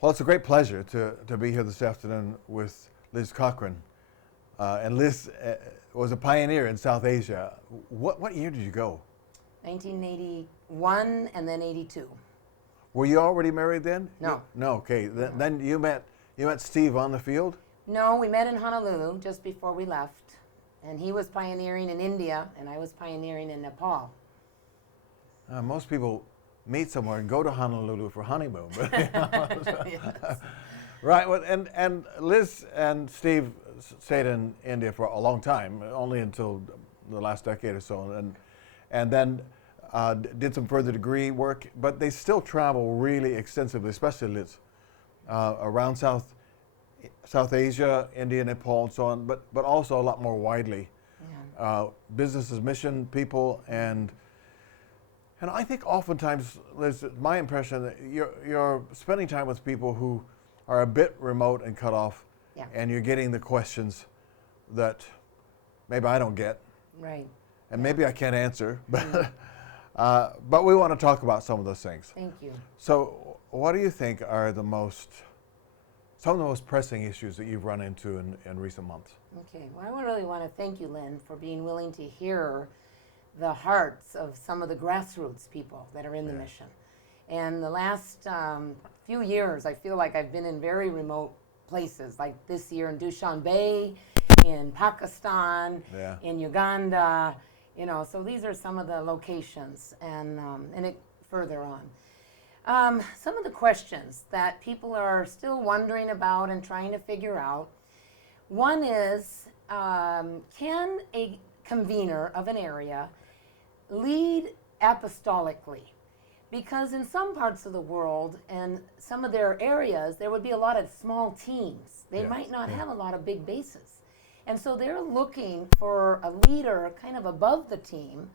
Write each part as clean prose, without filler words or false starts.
Well, it's a great pleasure to be here this afternoon with Lis Cochrane. And Lis was a pioneer in South Asia. What year did you go? 1981 and then 82. Were you already married then? No. No, okay. Then you met Steve on the field? No, we met in Honolulu just before we left. And he was pioneering in India, and I was pioneering in Nepal. Most people meet somewhere and go to Honolulu for honeymoon. But, Yes. Right. Well, and Lis and Steve stayed in India for a long time, only until the last decade or so, and then did some further degree work. But they still travel really extensively, especially Lis, around South Asia, India, Nepal, and so on. But also a lot more widely, businesses, mission people, and I think oftentimes, Lis, my impression that you're spending time with people who are a bit remote and cut off, and you're getting the questions that maybe I don't get, Right. and maybe I can't answer, but we want to talk about some of those things. Thank you. So, what do you think are some of the most pressing issues that you've run into in recent months? Okay. Well, I really want to thank you, Lynn, for being willing to hear the hearts of some of the grassroots people that are in the mission. And the last few years, I feel like I've been in very remote places, like this year in Dushanbe, in Pakistan, in Uganda, so these are some of the locations, and further on. Some of the questions that people are still wondering about and trying to figure out. One is, can a convener of an area lead apostolically? Because in some parts of the world and some of their areas, there would be a lot of small teams. They might not have a lot of big bases. And so they're looking for a leader kind of above the team,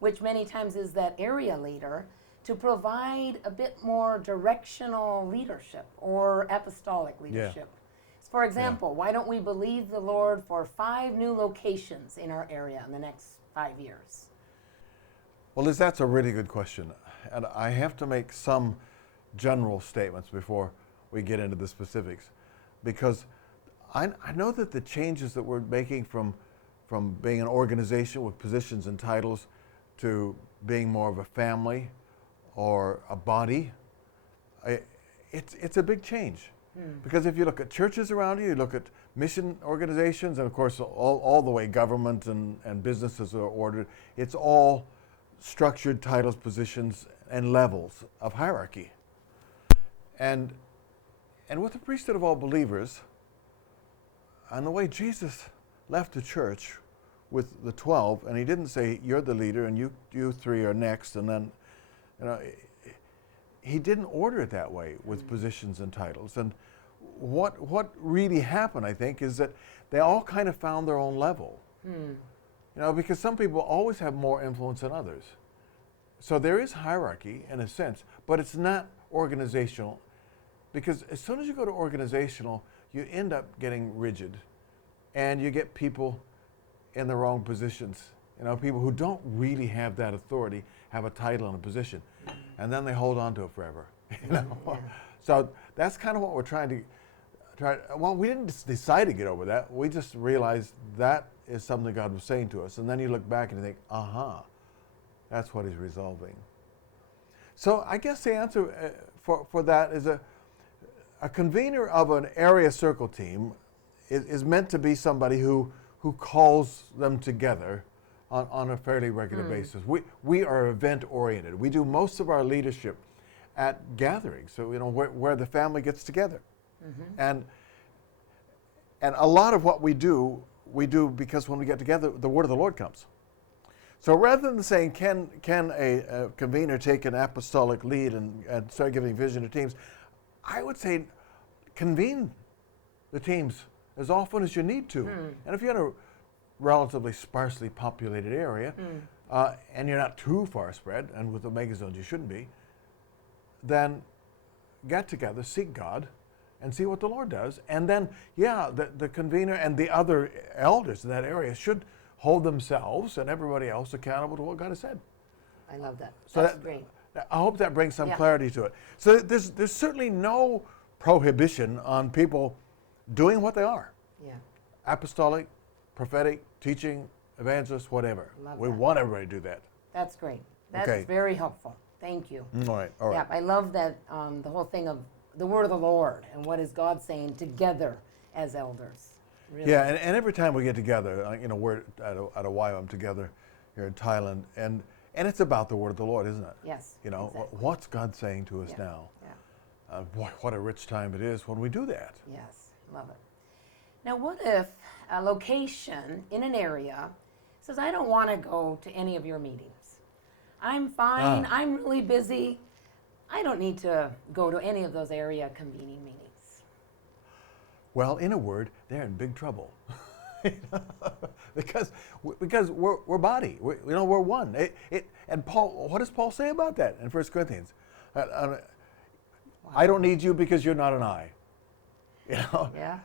which many times is that area leader, to provide a bit more directional leadership or apostolic leadership. For example, why don't we believe the Lord for 5 new locations in our area in the next 5 years? Well, Lis, that's a really good question. And I have to make some general statements before we get into the specifics. Because I know that the changes that we're making from being an organization with positions and titles to being more of a family or a body, it's a big change. Because if you look at churches around you look at mission organizations, and of course all the way government and businesses are ordered, it's all structured titles, positions, and levels of hierarchy. And with the priesthood of all believers, and the way Jesus left the church with the 12, and he didn't say, you're the leader and you 3 are next, and then, he didn't order it that way with positions and titles. And what really happened, I think, is that they all kind of found their own level. Because some people always have more influence than others. So there is hierarchy in a sense, but it's not organizational. Because as soon as you go to organizational, you end up getting rigid. And you get people in the wrong positions. People who don't really have that authority have a title and a position. And then they hold on to it forever. So that's kind of what we're trying to well, we didn't just decide to get over that. We just realized that is something God was saying to us. And then you look back and you think, that's what he's resolving. So I guess the answer for that is a convener of an area circle team is meant to be somebody who calls them together on a fairly regular basis. We are event oriented. We do most of our leadership at gatherings, so where the family gets together. And a lot of what we do because when we get together, the word of the Lord comes. So rather than saying, can a convener take an apostolic lead and start giving vision to teams, I would say convene the teams as often as you need to. And if you're in a relatively sparsely populated area, and you're not too far spread, and with the megazones you shouldn't be, then get together, seek God, and see what the Lord does. And then, the convener and the other elders in that area should hold themselves and everybody else accountable to what God has said. I love that. So That's great. I hope that brings some clarity to it. So there's certainly no prohibition on people doing what they are. Yeah. Apostolic, prophetic, teaching, evangelist, whatever. Love We that. want everybody to do that. That's great. That's Okay. very helpful. Thank you. All right, all right. Yeah, I love that the whole thing of the word of the Lord and what is God saying together as elders. Really. Yeah, and every time we get together, we're at a YWAM together here in Thailand, and it's about the word of the Lord, isn't it? Yes. Exactly. Exactly. What's God saying to us Yeah. now? Yeah. Boy, what a rich time it is when we do that. Yes. Love it. Now, what if a location in an area says, I don't want to go to any of your meetings. I'm fine. I'm really busy. I don't need to go to any of those area convening meetings. Well, in a word, they're in big trouble. because we're body. We're one. And Paul, what does Paul say about that in 1 Corinthians? I don't need you because you're not an I. Yeah.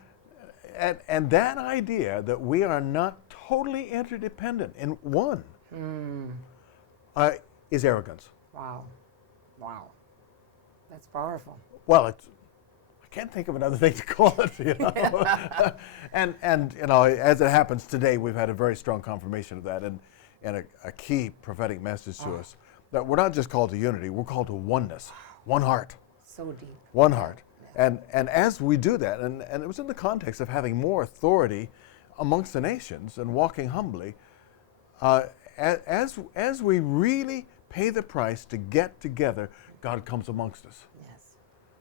And that idea that we are not totally interdependent in one is arrogance. Wow. Wow. That's powerful. Well, I can't think of another thing to call it, and as it happens today, we've had a very strong confirmation of that, and a key prophetic message to us that we're not just called to unity, we're called to oneness, one heart. So deep. One heart. And as we do that, and it was in the context of having more authority amongst the nations and walking humbly, as we really pay the price to get together, God comes amongst us. Yes.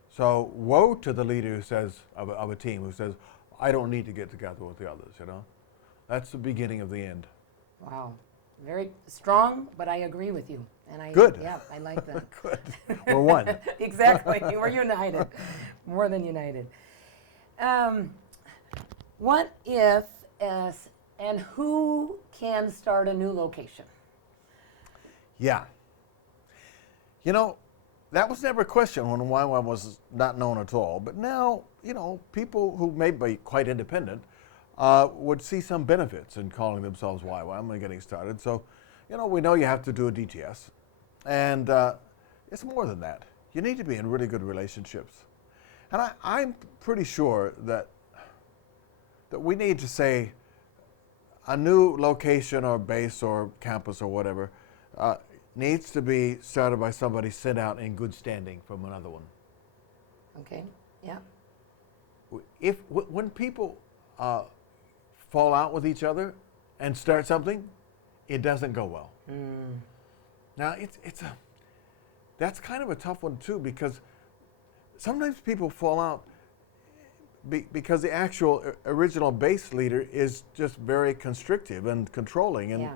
So woe to the leader who says, of a team, who says, I don't need to get together with the others, That's the beginning of the end. Wow. Very strong, but I agree with you. And Good. Yeah, I like that. Good. We're one. Exactly. We're united. More than united. What if, and who can start a new location? Yeah. That was never a question when YWAM was not known at all. But now, people who may be quite independent would see some benefits in calling themselves YWAM and getting started. So, we know you have to do a DTS. And it's more than that. You need to be in really good relationships. And I'm pretty sure that we need to say a new location or base or campus or whatever needs to be started by somebody sent out in good standing from another one. Okay. Yeah. When people fall out with each other and start something, it doesn't go well. Now that's kind of a tough one too, because sometimes people fall out because the actual original base leader is just very constrictive and controlling, and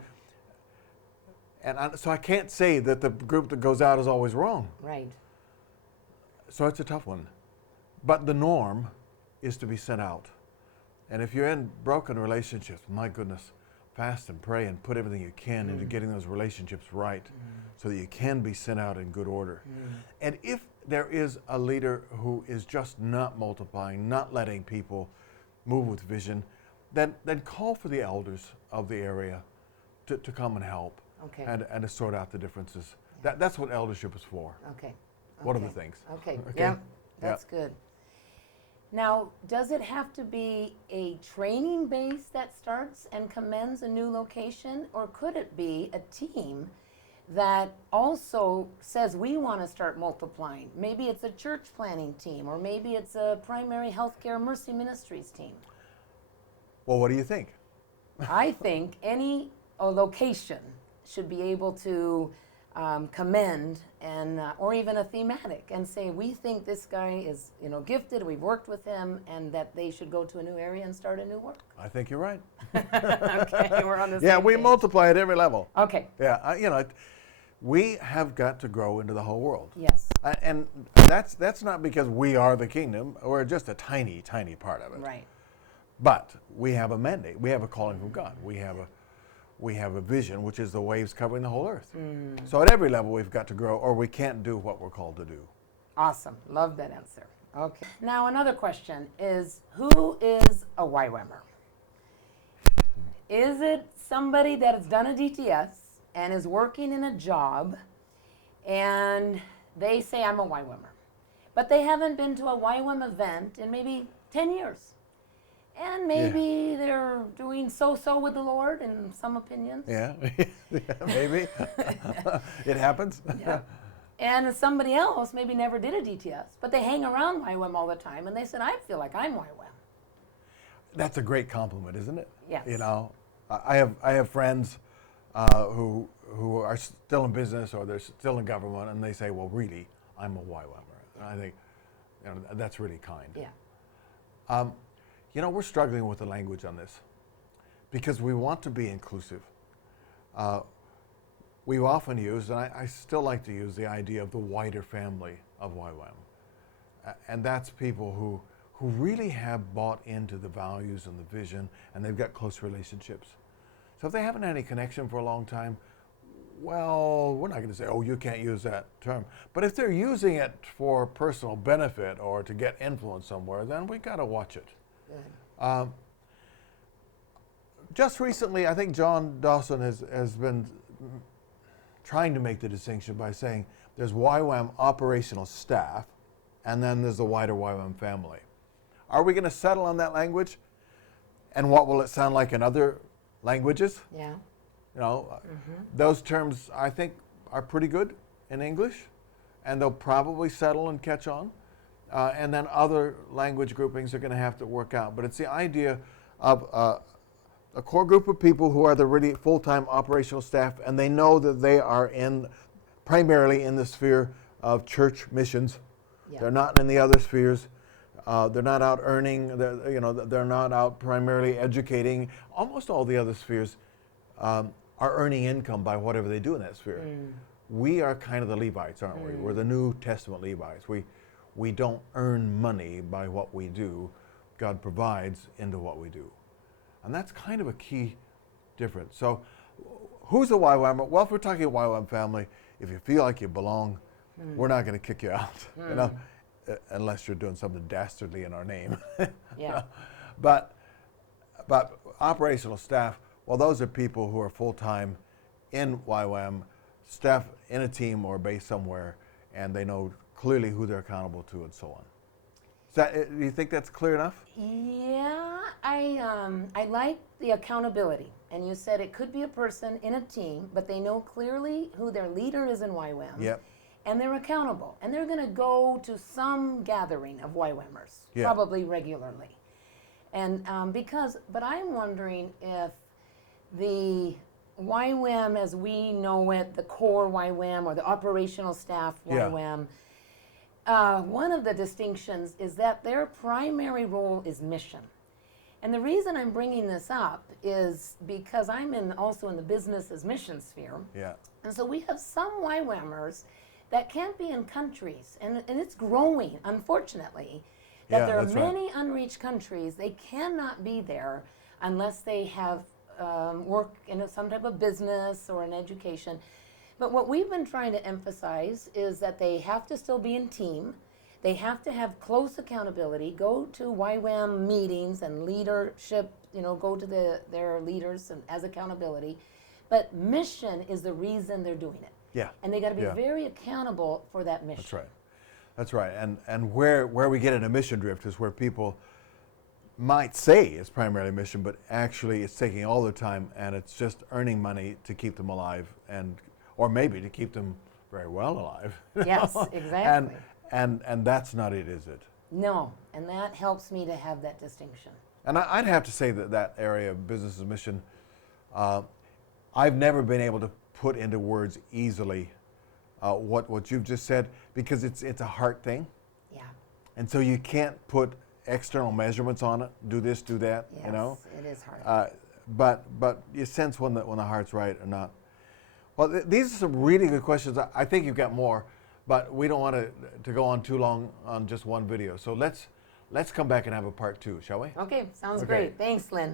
so I can't say that the group that goes out is always wrong. Right. So it's a tough one, but the norm is to be sent out. And if you're in broken relationships, my goodness, fast and pray and put everything you can into getting those relationships right so that you can be sent out in good order. And if there is a leader who is just not multiplying, not letting people move with vision, then call for the elders of the area to come and help and to sort out the differences. That's what eldership is for. Okay. One of the things. Okay. Yeah, that's good. Now, does it have to be a training base that starts and commends a new location, or could it be a team that also says we want to start multiplying? Maybe it's a church planning team, or maybe it's a primary healthcare mercy ministries team. Well, what do you think? I think any location should be able to commend and or even a thematic and say we think this guy is gifted, we've worked with him, and that they should go to a new area and start a new work. I think you're right. Okay, we're on the same Yeah, we page. multiply at every level. Okay. Yeah, we have got to grow into the whole world. Yes. And that's not because we are the kingdom. We're just a tiny, tiny part of it. Right. But we have a mandate. We have a calling from God. We have a vision, which is the waves covering the whole earth. So at every level, we've got to grow, or we can't do what we're called to do. Awesome. Love that answer. Okay. Now another question is, who is a YWAMer? Is it somebody that has done a DTS and is working in a job, and they say, I'm a YWAMer, but they haven't been to a YWAM event in maybe 10 years. And maybe they're doing so-so with the Lord in some opinions. Yeah, maybe. It happens. Yeah. And somebody else maybe never did a DTS, but they hang around YWAM all the time, and they said, I feel like I'm YWAM. That's a great compliment, isn't it? Yes. You know, I have friends who are still in business or they're still in government, and they say, well, really, I'm a YWAMer. And I think, you know, that's really kind. Yeah. You know, we're struggling with the language on this because we want to be inclusive. We've often used, and I still like to use, the idea of the wider family of YWAM. And that's people who really have bought into the values and the vision, and they've got close relationships. So if they haven't had any connection for a long time, well, we're not going to say, oh, you can't use that term. But if they're using it for personal benefit or to get influence somewhere, then we got to watch it. Good. Just recently, I think John Dawson has been trying to make the distinction by saying there's YWAM operational staff, and then there's the wider YWAM family. Are we going to settle on that language? And what will it sound like in other languages? Yeah. You know, those terms I think are pretty good in English, and they'll probably settle and catch on. And then other language groupings are going to have to work out. But it's the idea of a core group of people who are the really full-time operational staff, and they know that they are primarily in the sphere of church missions. Yeah. They're not in the other spheres. They're not out earning. They're not out primarily educating. Almost all the other spheres are earning income by whatever they do in that sphere. We are kind of the Levites, aren't we? We're the New Testament Levites. We don't earn money by what we do. God provides into what we do. And that's kind of a key difference. So who's a YWAMer? Well, if we're talking YWAM family, if you feel like you belong, we're not going to kick you out, you know, unless you're doing something dastardly in our name. Yeah. But operational staff, well, those are people who are full-time in YWAM, staff in a team or based somewhere, and they know clearly who they're accountable to and so on. Do you think that's clear enough? Yeah, I like the accountability. And you said it could be a person in a team, but they know clearly who their leader is in YWAM. Yep. And they're accountable. And they're going to go to some gathering of YWAMers, Yeah. probably regularly. And but I'm wondering if the YWAM as we know it, the core YWAM or the operational staff Yeah. YWAM, one of the distinctions is that their primary role is mission. And the reason I'm bringing this up is because I'm also in the business as mission sphere. Yeah. And so we have some YWAMers that can't be in countries, and it's growing, unfortunately, that Yeah, there are that's right. many unreached countries. They cannot be there unless they have work in some type of business or an education. But what we've been trying to emphasize is that they have to still be in team. They have to have close accountability, go to YWAM meetings and leadership, go to their leaders as accountability. But mission is the reason they're doing it. Yeah. And they got to be Yeah. very accountable for that mission. That's right. That's right. And where we get into mission drift is where people might say it's primarily mission, but actually it's taking all their time and it's just earning money to keep them alive, or maybe to keep them very well alive. Yes, exactly. And that's not it, is it? No, and that helps me to have that distinction. And I'd have to say that area of business as mission, I've never been able to put into words easily what you've just said, because it's a heart thing. Yeah. And so you can't put external measurements on it. Do this, do that. Yes, You know. it is hard. But you sense when the heart's right or not. Well, these are some really good questions. I think you've got more, but we don't want to go on too long on just one video. So let's come back and have a part 2, shall we? Okay, sounds Okay. great. Thanks, Lynn.